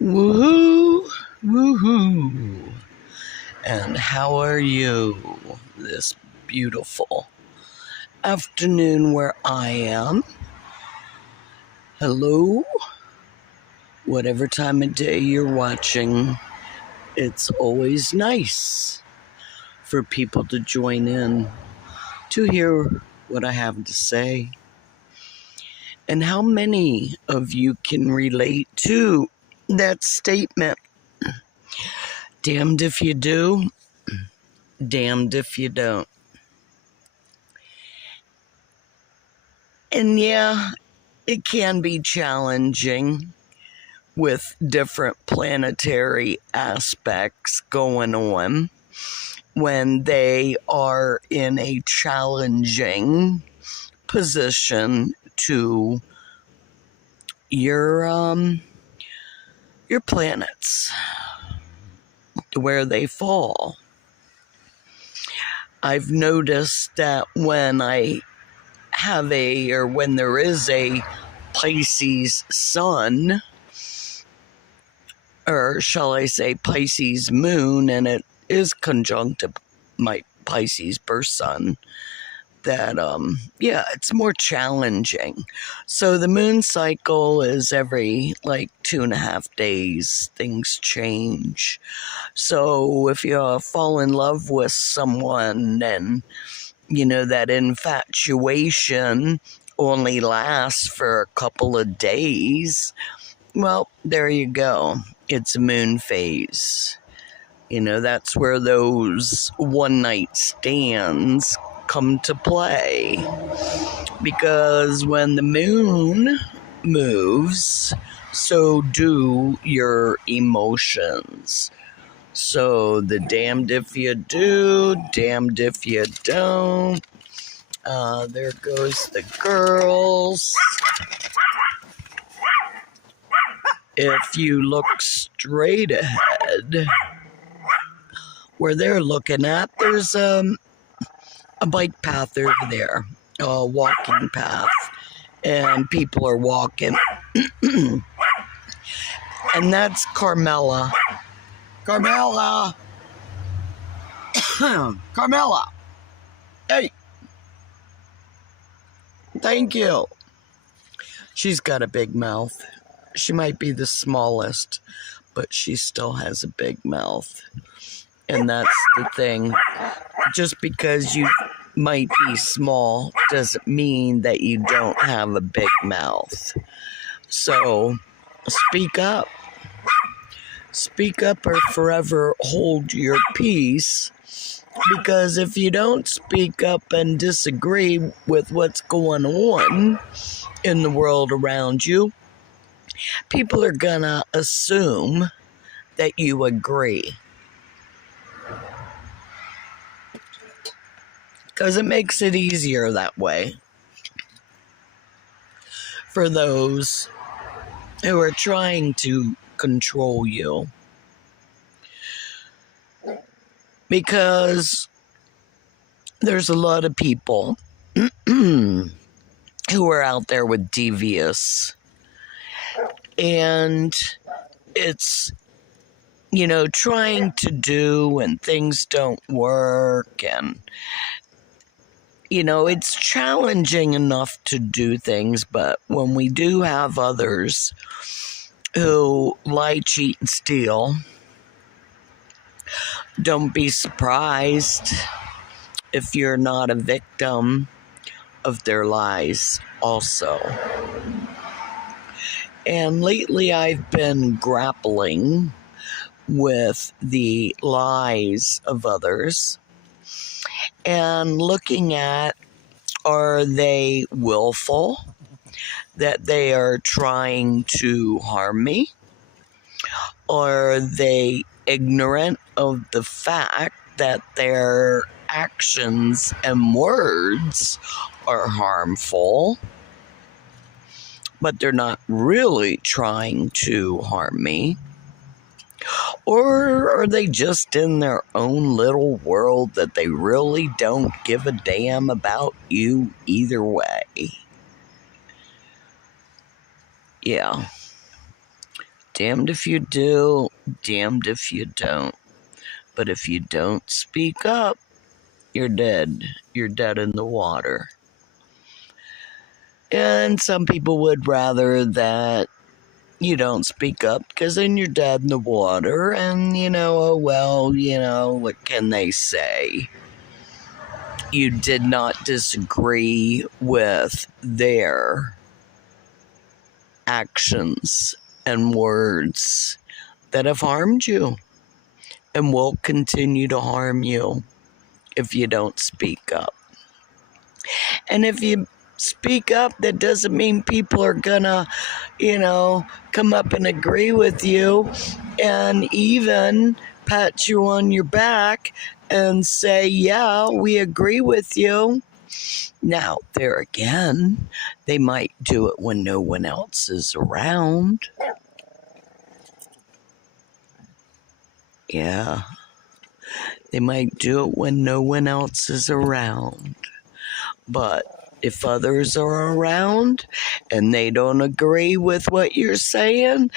Woohoo! Woohoo! And how are you this beautiful afternoon where I am? Hello? Whatever time of day you're watching, it's always nice for people to join in to hear what I have to say. And how many of you can relate to that statement? Damned if you do, damned if you don't. And yeah, it can be challenging with different planetary aspects going on when they are in a challenging position to your planets, where they fall. I've noticed that when there is a Pisces sun, or shall I say Pisces moon, and it is conjunct to my Pisces birth sun, that it's more challenging. So the moon cycle is every 2.5 days, things change. So if you fall in love with someone and that infatuation only lasts for a couple of days, well, there you go. It's a moon phase. That's where those one night stands come to play, because when the moon moves, so do your emotions. So the damned if you do, damned if you don't. There goes the girls. If you look straight ahead, where they're looking at, there's a bike path over there, a walking path, and people are walking. And that's Carmela. Carmela! Carmela! Hey! Thank you. She's got a big mouth. She might be the smallest, but she still has a big mouth. And that's the thing. Just because you might be small doesn't mean that you don't have a big mouth. So, speak up. Speak up or forever hold your peace. Because if you don't speak up and disagree with what's going on in the world around you, people are gonna assume that you agree. Because it makes it easier that way for those who are trying to control you. Because there's a lot of people who are out there with devious, and it's trying to do and things don't work, and it's challenging enough to do things, but when we do have others who lie, cheat, and steal, don't be surprised if you're not a victim of their lies also. And lately I've been grappling with the lies of others and looking at, are they willful, that they are trying to harm me? Or are they ignorant of the fact that their actions and words are harmful, but they're not really trying to harm me? Or are they just in their own little world that they really don't give a damn about you either way? Yeah. Damned if you do, damned if you don't. But if you don't speak up, you're dead. You're dead in the water. And some people would rather that you don't speak up, because then you're dead in the water, and oh well, what can they say? You did not disagree with their actions and words that have harmed you and will continue to harm you if you don't speak up. And if you speak up, that doesn't mean people are gonna, come up and agree with you and even pat you on your back and say, yeah, we agree with you. Now, there again, they might do it when no one else is around. Yeah, they might do it when no one else is around. But if others are around and they don't agree with what you're saying,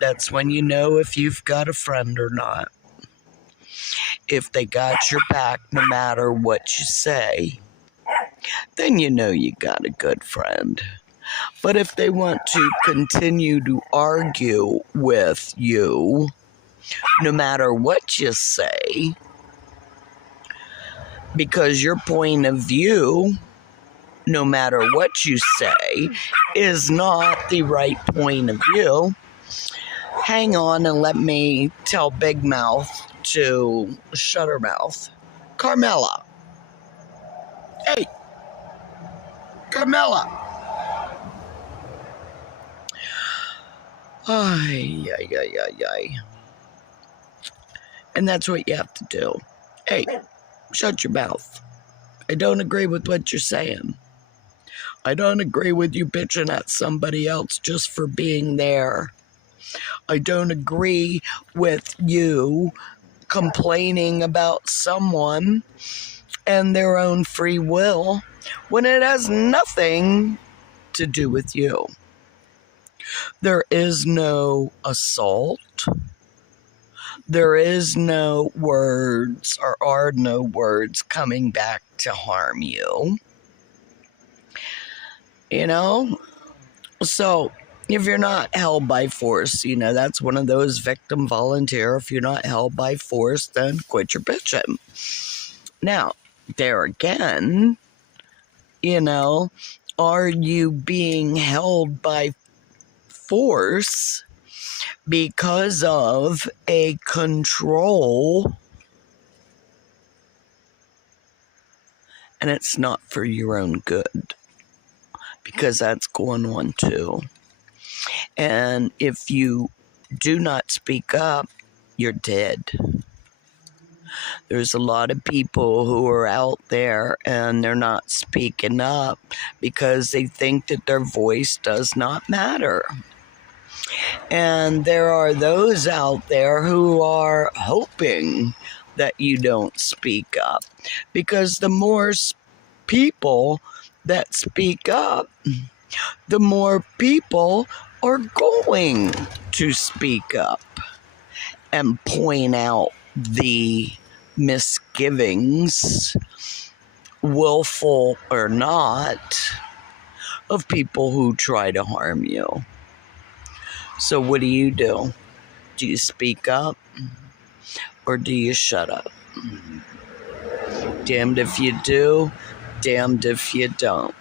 that's when you know if you've got a friend or not. If they got your back no matter what you say, then you know you got a good friend. But if they want to continue to argue with you, no matter what you say, because your point of view, no matter what you say, is not the right point of view, hang on and let me tell Big Mouth to shut her mouth. Carmela. Hey, Carmela. Ay. And that's what you have to do. Hey, shut your mouth. I don't agree with what you're saying. I don't agree with you bitching at somebody else just for being there. I don't agree with you complaining about someone and their own free will when it has nothing to do with you. There is no assault. There is no words, or are no words coming back to harm you. So if you're not held by force, that's one of those victim volunteer. If you're not held by force, then quit your bitching. Now, there again, are you being held by force because of a control? And it's not for your own good, because that's going on too. And if you do not speak up, you're dead. There's a lot of people who are out there and they're not speaking up because they think that their voice does not matter. And there are those out there who are hoping that you don't speak up, because the more people that speak up, the more people are going to speak up and point out the misgivings, willful or not, of people who try to harm you. So what do? Do you speak up, or do you shut up? Damned if you do, damned if you don't.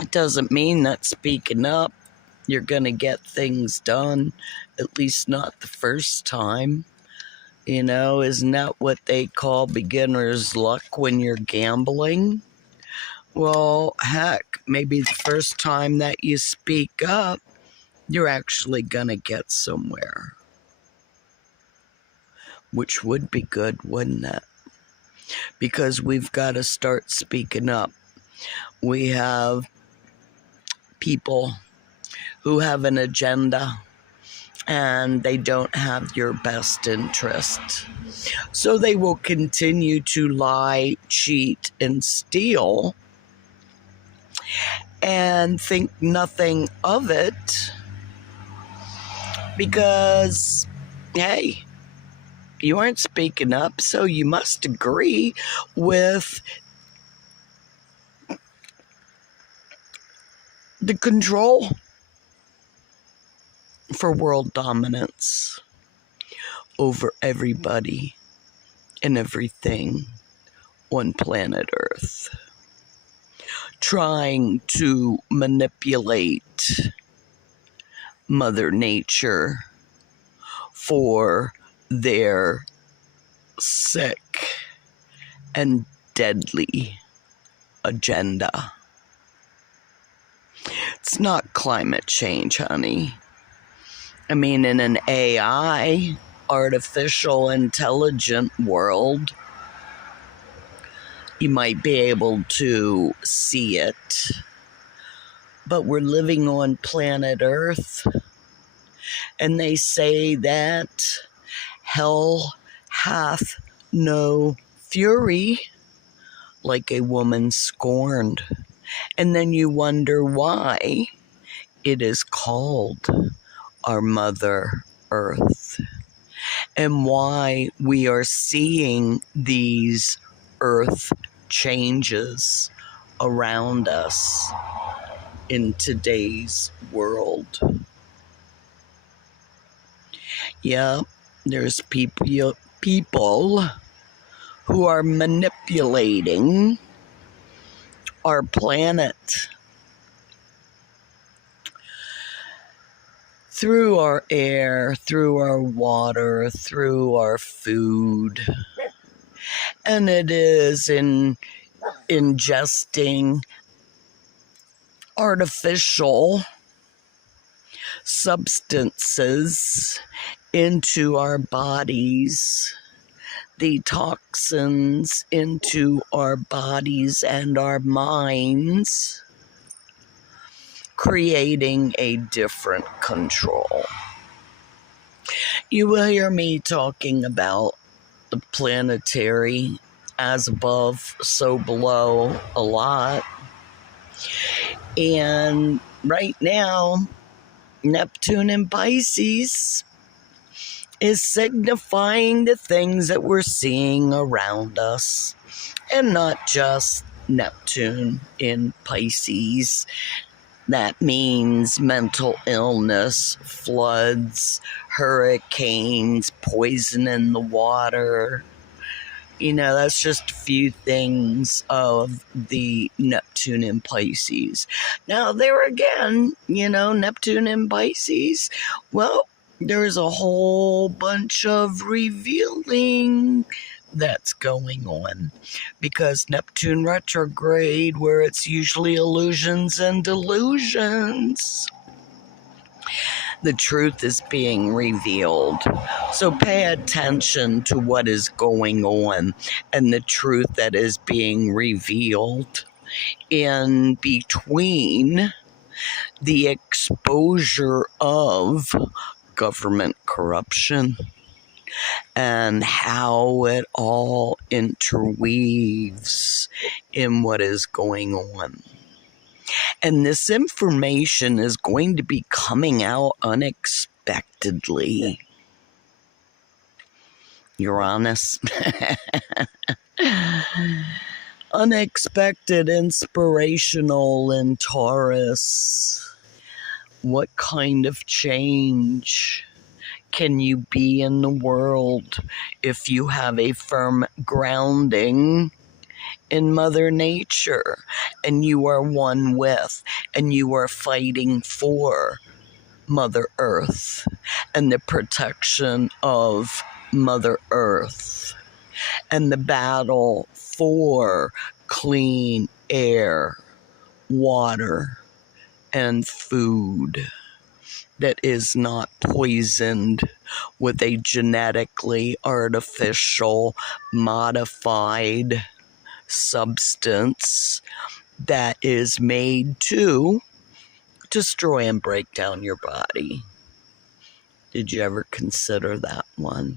It doesn't mean that speaking up, you're going to get things done, at least not the first time. Isn't that what they call beginner's luck when you're gambling? Well, heck, maybe the first time that you speak up, you're actually going to get somewhere. Which would be good, wouldn't it? Because we've got to start speaking up. We have people who have an agenda and they don't have your best interest. So they will continue to lie, cheat, and steal. and think nothing of it because, hey, you aren't speaking up, so you must agree with the control for world dominance over everybody and everything on planet Earth, trying to manipulate Mother Nature for their sick and deadly agenda. It's not climate change, honey. I mean, in an AI, artificial intelligent world, you might be able to see it. But we're living on planet Earth, and they say that hell hath no fury like a woman scorned. And then you wonder why it is called our Mother Earth, and why we are seeing these earth changes around us in today's world. Yeah, there's people who are manipulating our planet through our air, through our water, through our food. And it is in ingesting artificial substances into our bodies, the toxins into our bodies and our minds, creating a different control. You will hear me talking about the planetary as above, so below a lot. And right now, Neptune in Pisces is signifying the things that we're seeing around us. And not just Neptune in Pisces. That means mental illness, floods, hurricanes, poison in the water. You know, that's just a few things of the Neptune in Pisces. Now, there again, you know, Neptune in Pisces, well, there's a whole bunch of revealing that's going on, because Neptune retrograde, where it's usually illusions and delusions, the truth is being revealed. So pay attention to what is going on and the truth that is being revealed in between the exposure of government corruption and how it all interweaves in what is going on. And this information is going to be coming out unexpectedly. Uranus. Unexpected, inspirational in Taurus. What kind of change can you be in the world if you have a firm grounding in Mother Nature, and you are one with, and you are fighting for Mother Earth and the protection of Mother Earth and the battle for clean air, water, and food that is not poisoned with a genetically artificial modified substance that is made to destroy and break down your body. Did you ever consider that one?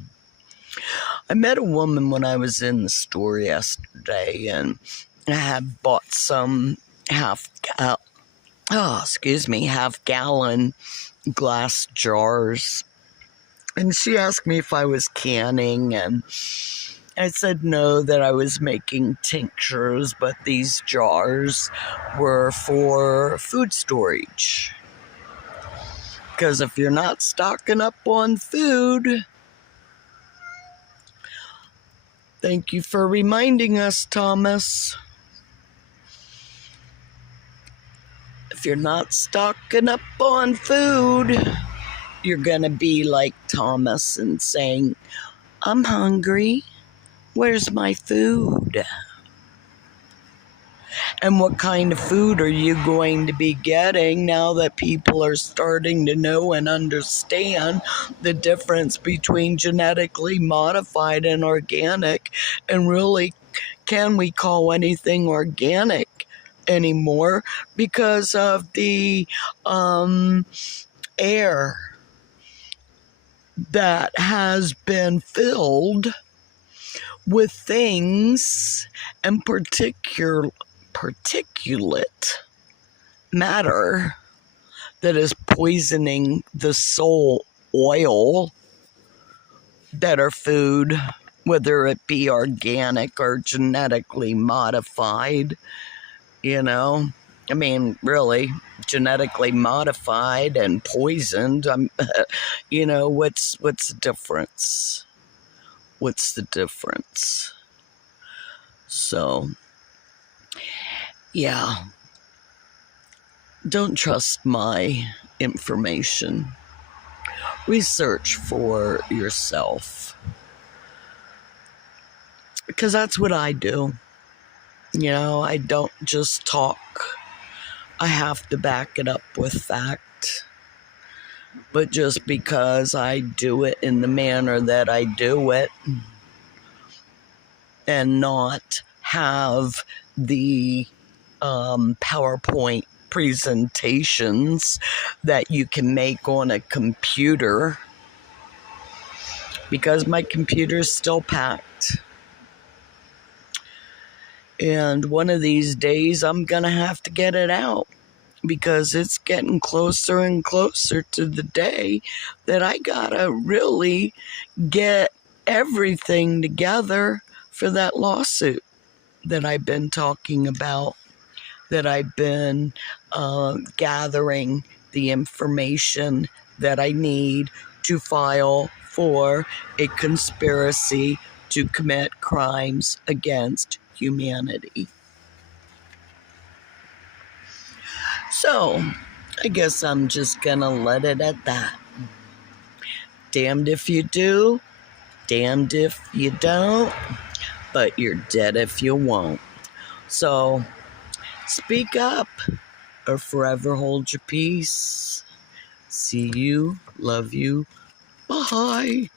I met a woman when I was in the store yesterday, and I had bought some half excuse me, half-gallon glass jars. And she asked me if I was canning, and I said no, that I was making tinctures, but these jars were for food storage. Because if you're not stocking up on food, thank you for reminding us, Thomas. If you're not stocking up on food, you're going to be like Thomas and saying, I'm hungry. Where's my food? And what kind of food are you going to be getting now that people are starting to know and understand the difference between genetically modified and organic? And really, can we call anything organic anymore because of the air that has been filled with things and particulate matter that is poisoning the soil oil that are food, whether it be organic or genetically modified, you know? I mean, really, genetically modified and poisoned, you know, what's the difference? What's the difference? So, yeah, don't trust my information. Research for yourself, because that's what I do. You know, I don't just talk. I have to back it up with fact. But just because I do it in the manner that I do it and not have the PowerPoint presentations that you can make on a computer, because my computer's still packed. And one of these days I'm gonna have to get it out, because it's getting closer and closer to the day that I gotta really get everything together for that lawsuit that I've been talking about, that I've been gathering the information that I need to file for a conspiracy to commit crimes against humanity. So, I guess I'm just gonna let it at that. Damned if you do, damned if you don't, but you're dead if you won't. So, speak up or forever hold your peace. See you, love you, bye.